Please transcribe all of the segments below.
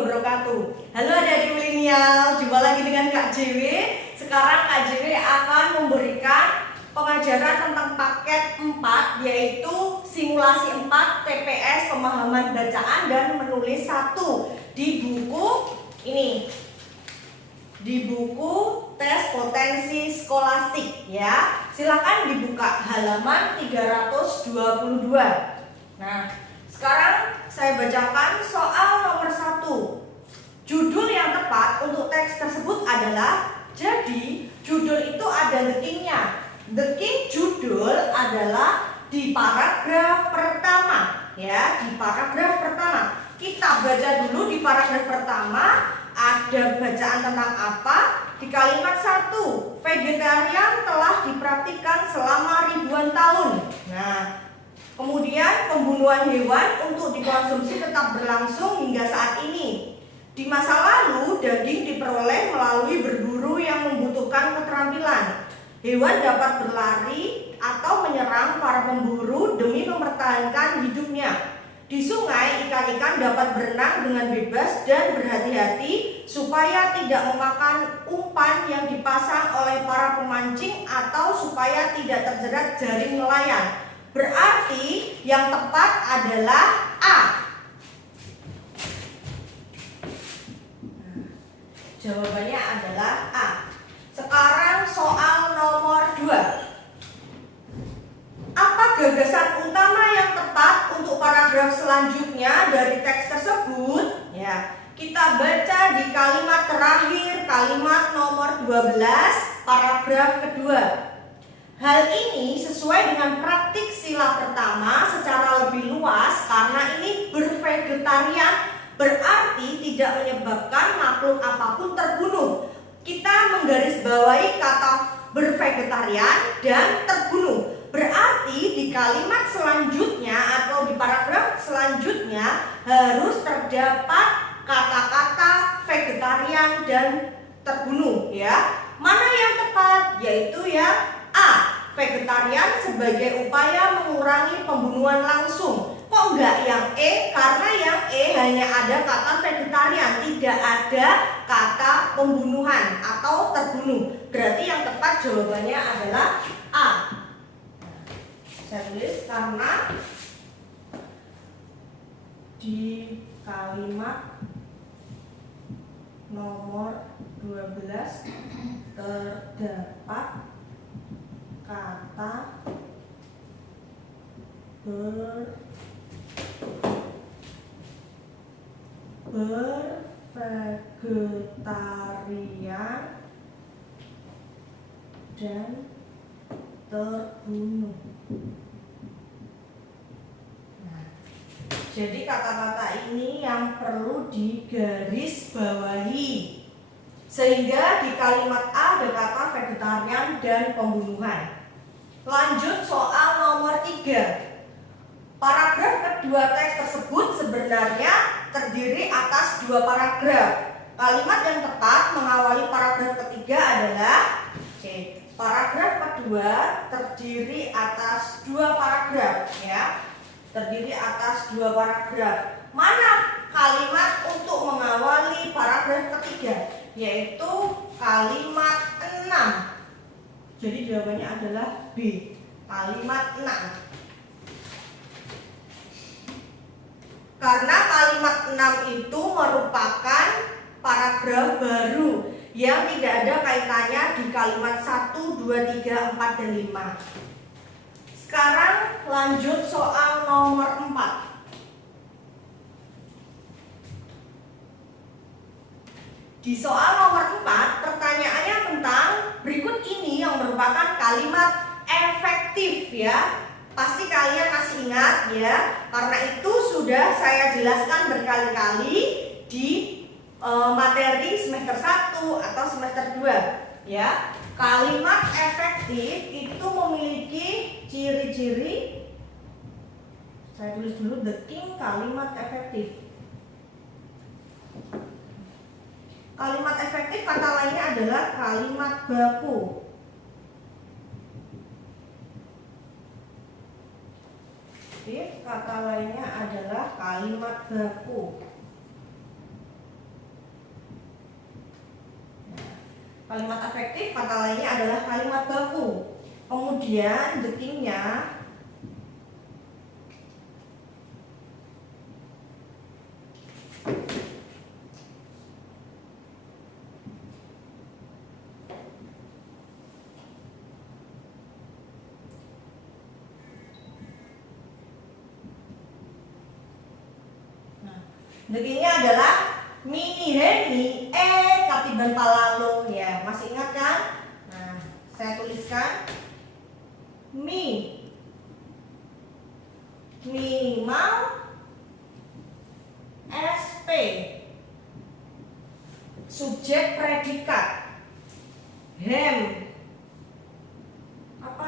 wabarakatuh. Halo adik-adik milenial, jumpa lagi dengan Kak JW. Sekarang Kak JW akan memberikan pengajaran tentang paket 4, yaitu simulasi 4 TPS pemahaman bacaan dan menulis 1 di buku ini. Di buku tes potensi skolastik ya. Silakan dibuka halaman 322. Nah, sekarang saya bacakan soal nomor 1. Judul yang tepat untuk teks tersebut adalah, jadi judul itu ada the king-nya. The king judul adalah di paragraf pertama ya, di paragraf pertama. Kita baca dulu di paragraf pertama ada bacaan tentang apa? Di kalimat 1, vegetarian telah dipraktikkan selama ribuan tahun. Nah, kemudian pembunuhan hewan untuk dikonsumsi tetap berlangsung hingga saat ini. Di masa lalu, daging diperoleh melalui berburu yang membutuhkan keterampilan. Hewan dapat berlari atau menyerang para pemburu demi mempertahankan hidupnya. Di sungai, ikan-ikan dapat berenang dengan bebas dan berhati-hati supaya tidak memakan umpan yang dipasang oleh para pemancing atau supaya tidak terjerat jaring nelayan. Berarti yang tepat adalah A. Jawabannya adalah A. Sekarang soal nomor 2. Apa gagasan utama yang tepat untuk paragraf selanjutnya dari teks tersebut? Ya, kita baca di kalimat terakhir, kalimat nomor 12, paragraf kedua. Hal ini sesuai dengan praktik sila pertama secara lebih luas karena ini bervegetarian, berarti tidak menyebabkan makhluk apapun terbunuh. Kita menggarisbawahi kata bervegetarian dan terbunuh. Berarti di kalimat selanjutnya atau di paragraf selanjutnya harus terdapat kata-kata vegetarian dan terbunuh ya. Mana yang tepat? Yaitu yang A. Vegetarian sebagai upaya mengurangi pembunuhan langsung. Kok enggak yang E? Karena yang E hanya ada kata vegetarian, tidak ada kata pembunuhan atau terbunuh. Berarti yang tepat jawabannya adalah A. Saya tulis karena di kalimat nomor 12 terdapat kata bervegetarian dan terbunuh. Nah, jadi kata-kata ini yang perlu digarisbawahi sehingga di kalimat A ada kata vegetarian dan pembunuhan. Lanjut soal nomor 3. Paragraf kedua teks tersebut sebenarnya terdiri atas 2 paragraf. Kalimat yang tepat mengawali paragraf ketiga adalah C. Paragraf kedua terdiri atas 2 paragraf ya. Terdiri atas 2 paragraf. Mana kalimat untuk mengawali paragraf ketiga? Yaitu kalimat 6. Jadi jawabannya adalah B. Kalimat 6. Karena kalimat 6 itu merupakan paragraf baru yang tidak ada kaitannya di kalimat 1, 2, 3, 4, dan 5. Sekarang lanjut soal nomor 4. Di soal nomor 4, pertanyaannya tentang berikut ini yang merupakan kalimat efektif ya. Pasti kalian masih ingat ya, karena itu sudah saya jelaskan berkali-kali di materi semester 1 atau semester 2 ya. Kalimat efektif itu memiliki ciri-ciri. Saya tulis dulu the king kalimat efektif. Kalimat efektif kata lainnya adalah kalimat baku. Kata lainnya adalah kalimat baku. efektif kata lainnya adalah kalimat baku. Kemudian detiknya detiknya adalah mini heni katiban palalo ya, masih ingat kan? Nah, saya tuliskan minimal SP subjek predikat apa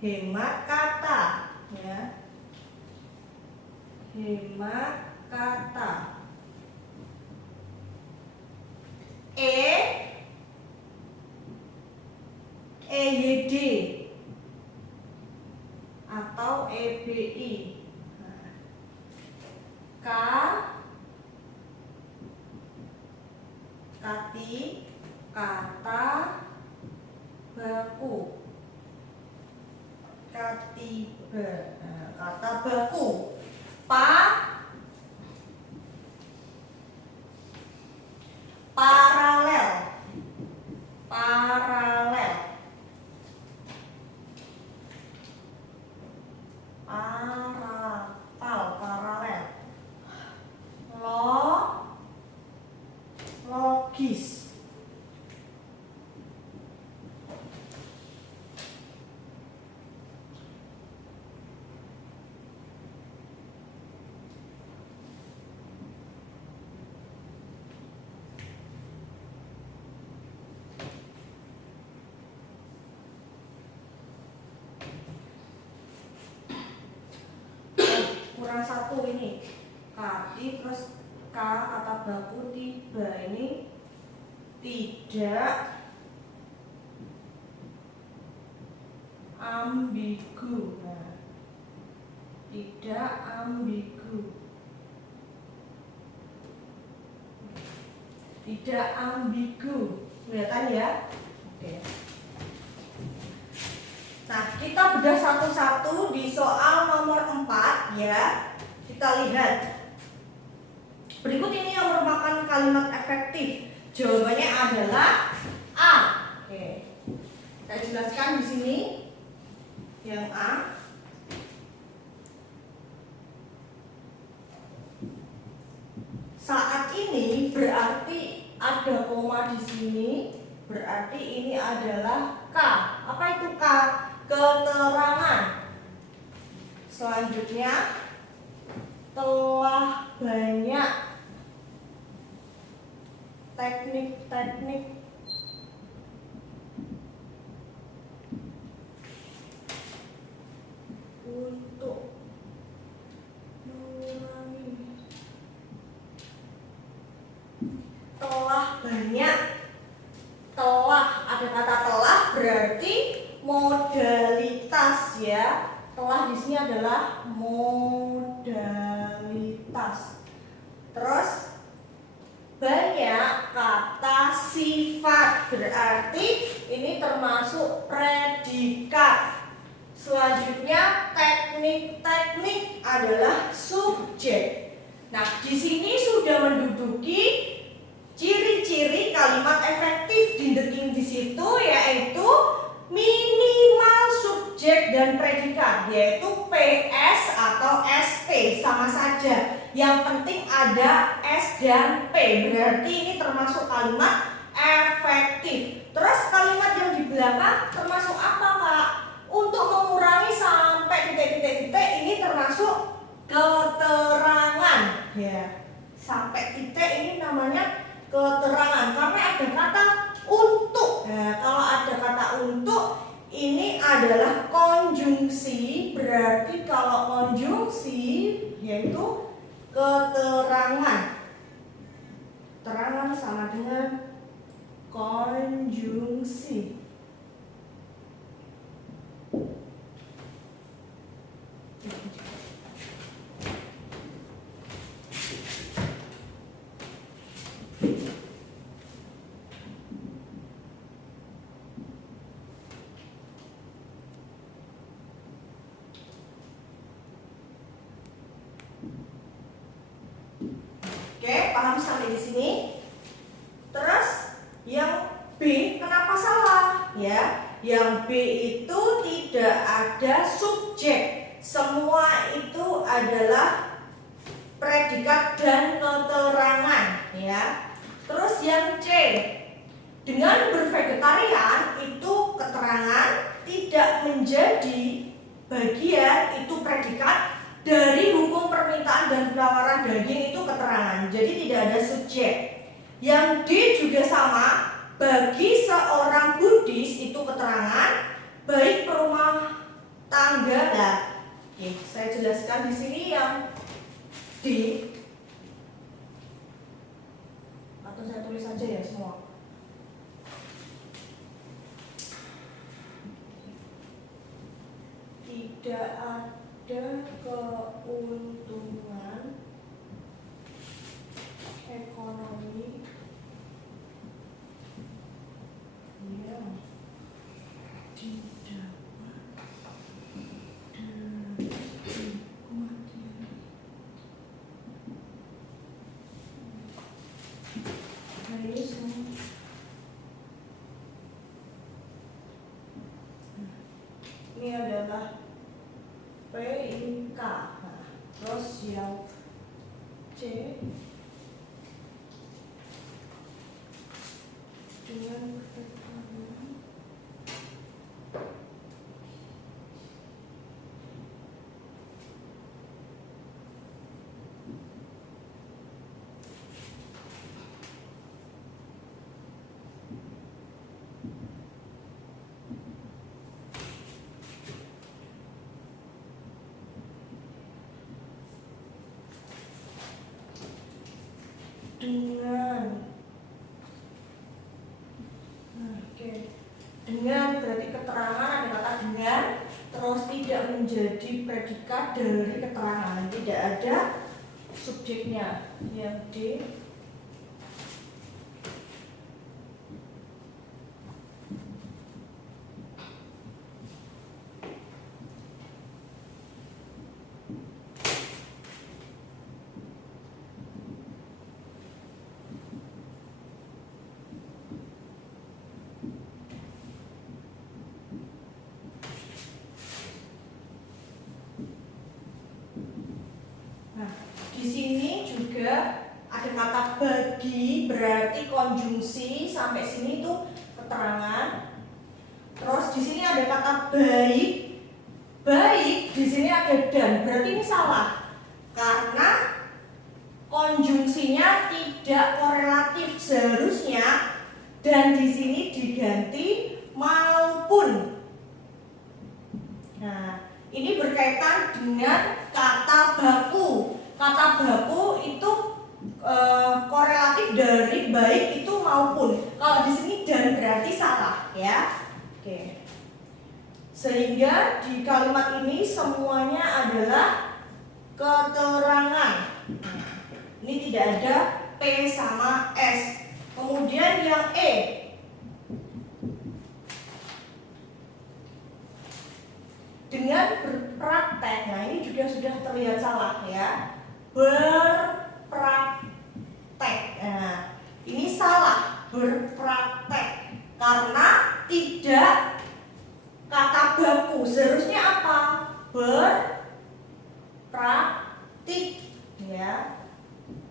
hemat kata ya, hemat kata EYD atau EBI. K kata baku, kata baku. Paralel logis. Kurang satu ini kati terus K kata baku tiba, ini tidak ambigu. Nah, tidak ambigu, tidak ambigu, kelihatan ya? Oke. Nah, kita bedah satu-satu di soal nomor 4 ya. Kita lihat. Berikut ini yang merupakan kalimat efektif. Jawabannya adalah A. Oke. Kita jelaskan di sini. Yang A. Saat ini berarti ada koma di sini, berarti ini adalah K. Apa itu K? Keterangan. Selanjutnya telah banyak teknik-teknik untuk mengurangi. Telah banyak, telah, ada kata telah berarti modalitas ya. Telah di sini adalah modalitas. Terus banyak kata sifat berarti ini termasuk predikat. Selanjutnya teknik-teknik adalah subjek. Nah, di sini sudah menduduki ciri-ciri kalimat efektif di situ, yaitu minimal subjek dan predikat, yaitu PS atau ST, sama saja. Yang penting ada S dan P, berarti ini termasuk kalimat efektif. Terus kalimat yang di belakang termasuk apa, Kak? Untuk mengurangi sampai titik-titik ini termasuk keterangan ya. Sampai titik ini namanya keterangan karena ada kata untuk. Nah, kalau ada kata untuk ini adalah konjungsi, berarti kalau konjungsi yaitu keterangan. Keterangan sama dengan konjungsi. paham sampai di sini? Terus yang B kenapa salah? Ya, yang B itu tidak ada subjek. Semua itu adalah predikat dan keterangan, ya. Terus yang C, dengan bervegetarian itu keterangan tidak menjadi bagian, itu predikat dari hukum permintaan dan penawaran daging, itu keterangan. Jadi tidak ada subjek. Yang D juga sama, bagi seorang Buddhis itu keterangan, baik perumah tangga. Nah, oke, saya jelaskan di sini yang D, atau saya tulis saja ya semua. Tidak ada keuntungan ekonomi yang didapat dari kematian. Nah, ini semua. Ini adalah P, ini K. Nah, terus yang C dengan keterangan dengan berarti keterangan, ada kata dengan, terus tidak menjadi predikat dari keterangan, tidak ada subjeknya. Yang D di sini juga ada kata bagi, berarti konjungsi sampai sini tuh keterangan. Terus di sini ada kata baik, baik di sini ada dan, berarti ini salah karena konjungsinya tidak korelatif, seharusnya dan di sini diganti maupun. Nah, ini berkaitan dengan kata baku. Kata baku itu korelatif dari baik itu maupun. Kalau di sini dan berarti salah, ya. Oke. Sehingga di kalimat ini semuanya adalah keterangan. Ini tidak ada P sama S. Kemudian yang E, dengan berpraktek. Nah, ini juga sudah terlihat salah, ya. Berpraktek. Nah, ini salah, berpraktek, karena tidak kata baku. Seharusnya apa? Berpraktik, ya.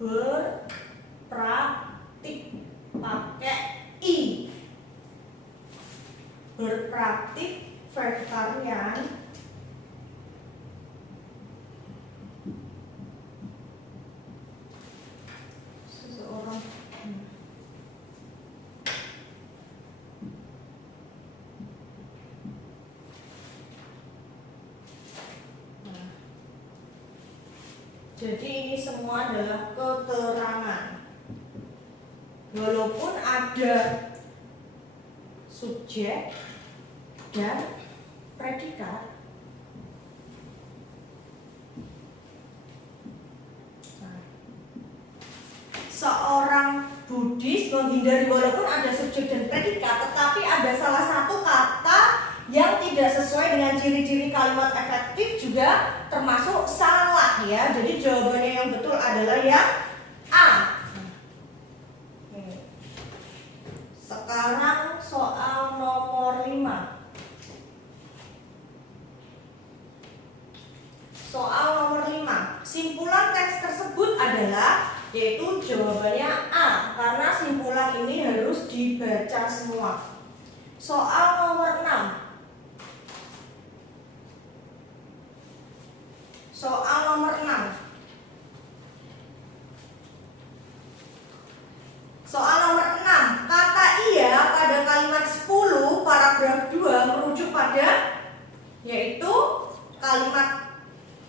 Berpraktik pakai I. Berpraktik vegetarian seseorang. Jadi ini semua adalah keterangan. Walaupun ada subjek dan predikat. Seorang Buddhis menghindari walaupun ada subjek dan predikat, tetapi ada salah satu kata yang tidak sesuai dengan ciri-ciri kalimat efektif juga termasuk salah, ya. Jadi jawabannya yang betul adalah yang A. Soal nomor 5. Simpulan teks tersebut adalah, yaitu jawabannya A, karena simpulan ini harus dibaca semua. Soal nomor 6. Soal nomor 6. Soal nomor 6. Kata iya pada kalimat 10 paragraf 2 merujuk pada, yaitu kalimat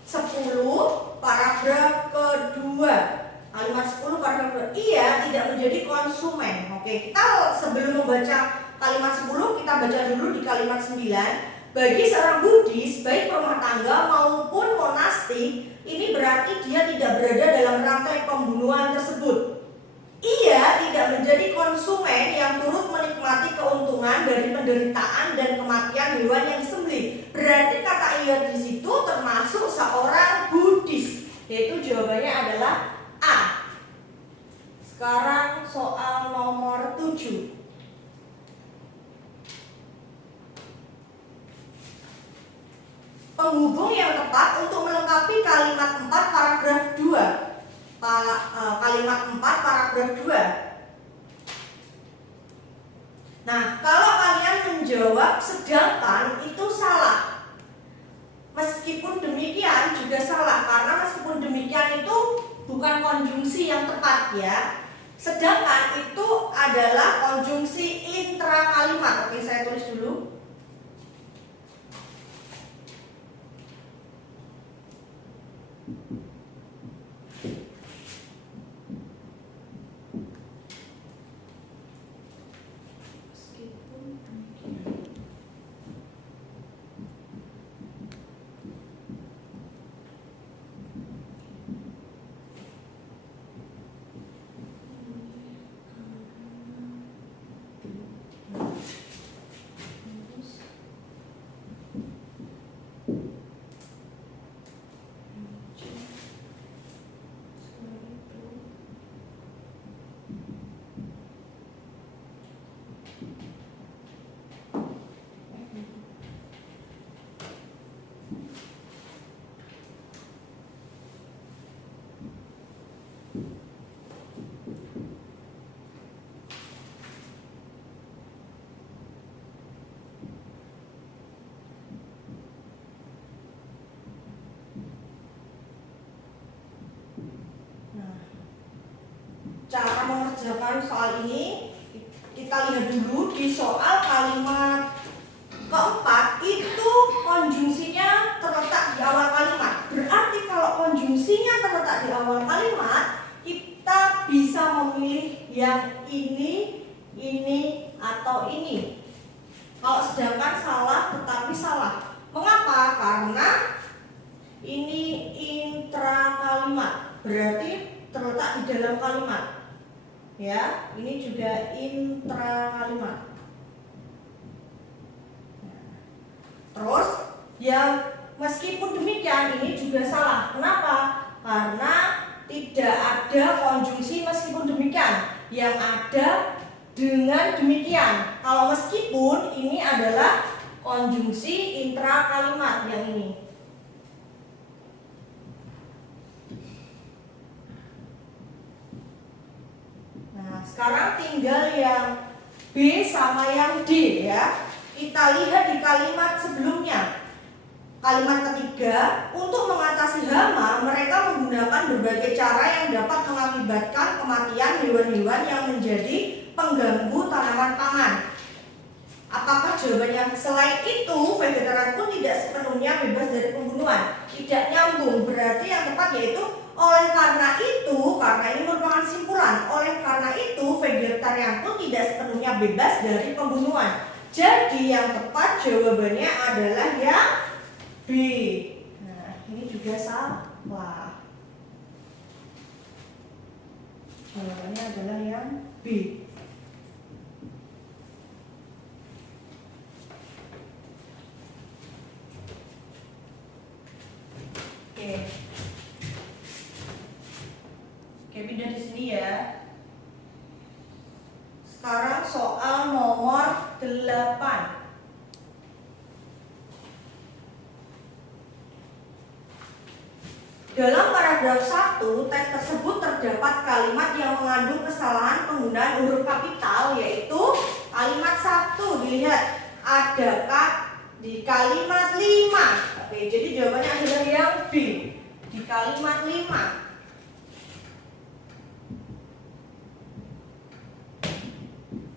10 paragraf kedua. Kalimat 10 paragraf 2. Iya tidak menjadi konsumen. Oke, kita sebelum membaca kalimat 10 kita baca dulu di kalimat 9. Bagi seorang Buddhis, baik rumah tangga maupun monastik, ini berarti dia tidak berada dalam rantai pembunuhan tersebut. Ia tidak menjadi konsumen yang turut menikmati keuntungan dari penderitaan dan kematian hewan yang disembelih. Berarti kata ia di situ termasuk seorang Buddhis. Yaitu jawabannya adalah A. Sekarang soal nomor 7. Penghubung yang tepat untuk melengkapi kalimat 4 paragraf 2. Kalimat 4 paragraf 2. Nah, kalau kalian menjawab sedangkan itu salah. Meskipun demikian juga salah, karena meskipun demikian itu bukan konjungsi yang tepat ya. Sedangkan itu adalah konjungsi intra kalimat. Oke, saya tulis dulu. Cara mengerjakan soal ini kita lihat dulu di soal kalimat keempat itu konjungsinya terletak di awal kalimat. Berarti kalau konjungsinya terletak di awal kalimat, kita bisa memilih yang ini atau ini. Kalau sedangkan salah tetapi salah. Mengapa? Karena ini intra kalimat, berarti terletak di dalam kalimat. Ya, ini juga intra kalimat. Terus, ya meskipun demikian ini juga salah. Kenapa? Karena tidak ada konjungsi meskipun demikian. Yang ada dengan demikian. Kalau meskipun ini adalah konjungsi intra kalimat yang ini. Nah, sekarang tinggal yang B sama yang D ya. Kita lihat di kalimat sebelumnya. Kalimat ketiga, untuk mengatasi hama, mereka menggunakan berbagai cara yang dapat mengakibatkan kematian hewan-hewan yang menjadi pengganggu tanaman pangan. Apakah jawabannya? Selain itu, vegetarian pun tidak sepenuhnya bebas dari pembunuhan. Tidak nyambung, berarti yang tepat yaitu oleh karena itu, karena ini merupakan simpulan. Oleh karena itu, vegetarian pun tidak sepenuhnya bebas dari pembunuhan. Jadi yang tepat jawabannya adalah yang B. Nah, ini juga salah. Jawabannya adalah yang B. Oke, pindah di sini ya. Sekarang soal nomor 8. Dalam paragraf 1, teks tersebut terdapat kalimat yang mengandung kesalahan penggunaan huruf kapital, yaitu kalimat 1. Dilihat, adakah di kalimat 5. Oke, jadi jawabannya adalah yang B, di kalimat 5.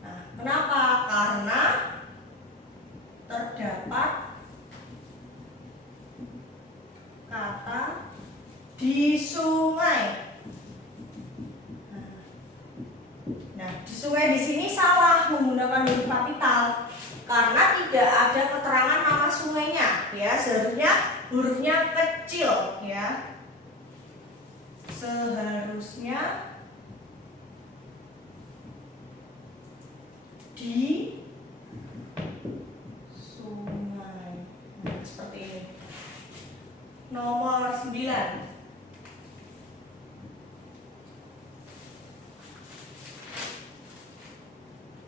Nah, kenapa? Karena terdapat kata di sungai. Nah, di sungai di sini salah menggunakan huruf kapital karena tidak ada keterangan nama sungainya, ya. Seharusnya hurufnya kecil, ya. Seharusnya di sungai. Nah, seperti ini. Nomor 9.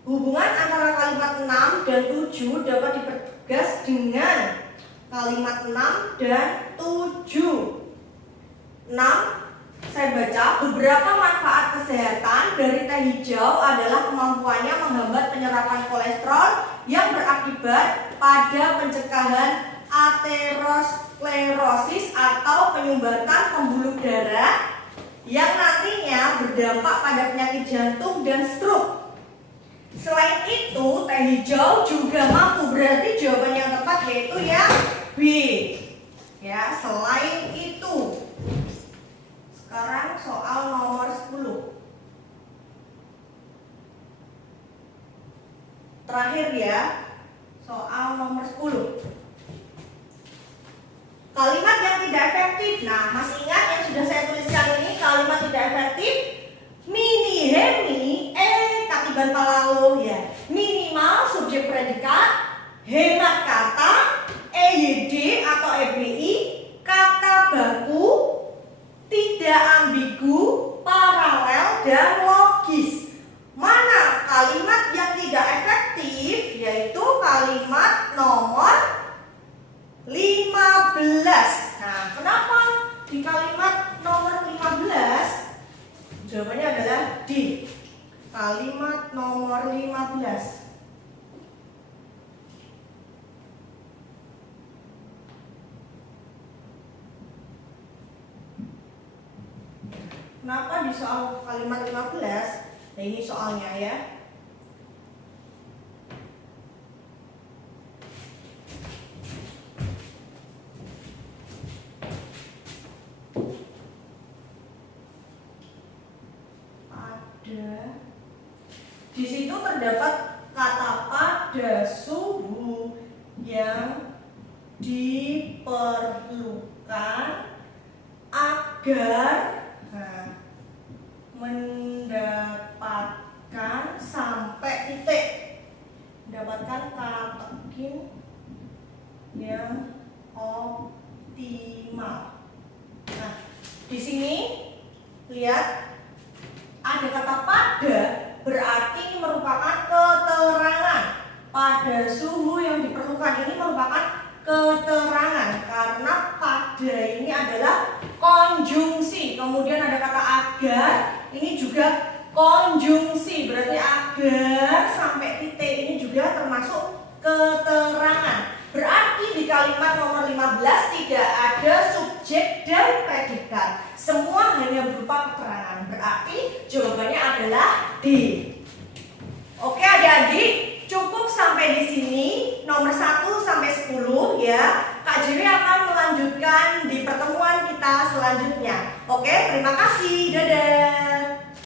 Hubungan antara kalimat 6 dan 7 dapat dipertegas dengan kalimat 6 dan 7. 6, saya baca, beberapa manfaat kesehatan dari teh hijau adalah kemampuannya menghambat penyerapan kolesterol yang berakibat pada pencegahan aterosklerosis atau penyumbatan pembuluh darah yang nantinya berdampak pada penyakit jantung dan stroke. Selain itu, teh hijau juga mampu, berarti jawaban yang tepat yaitu yang B. Ya, selain itu. Sekarang soal nomor 10. Terakhir ya, soal nomor 10. Kalimat yang tidak efektif. Nah, masih ingat yang sudah saya tuliskan ini kalimat tidak efektif? Mini, hemi, katiban palalu ya. Minimal subjek predikat, hemat kata, EYD atau EBI, kata baku, tidak ambigu, paralel dan logis. Mana kalimat yang tidak efektif? Yaitu kalimat nomor 15. Nah, kenapa di kalimat nomor 15? Jawabannya adalah D. Kalimat nomor 15. Kenapa di soal kalimat 15? Nah, ini soalnya ya. Di situ terdapat kata pada suhu yang diperlukan agar mendapatkan sampai titik, mendapatkan katakin yang optimal. Nah, di sini lihat ada kata pada, berarti ini merupakan keterangan. Pada suhu yang diperlukan ini merupakan keterangan karena pada ini adalah konjungsi. Kemudian ada kata agar, ini juga konjungsi, berarti agar sampai titik ini juga termasuk keterangan. Berarti di kalimat nomor 15 tidak ada subjek dan predikat. Semua hanya berupa keterangan. Berarti jawabannya adalah D. Oke adik-adik, cukup sampai di sini nomor 1 sampai 10 ya. Kak Jiri akan melanjutkan di pertemuan kita selanjutnya. Oke, terima kasih. Dadah.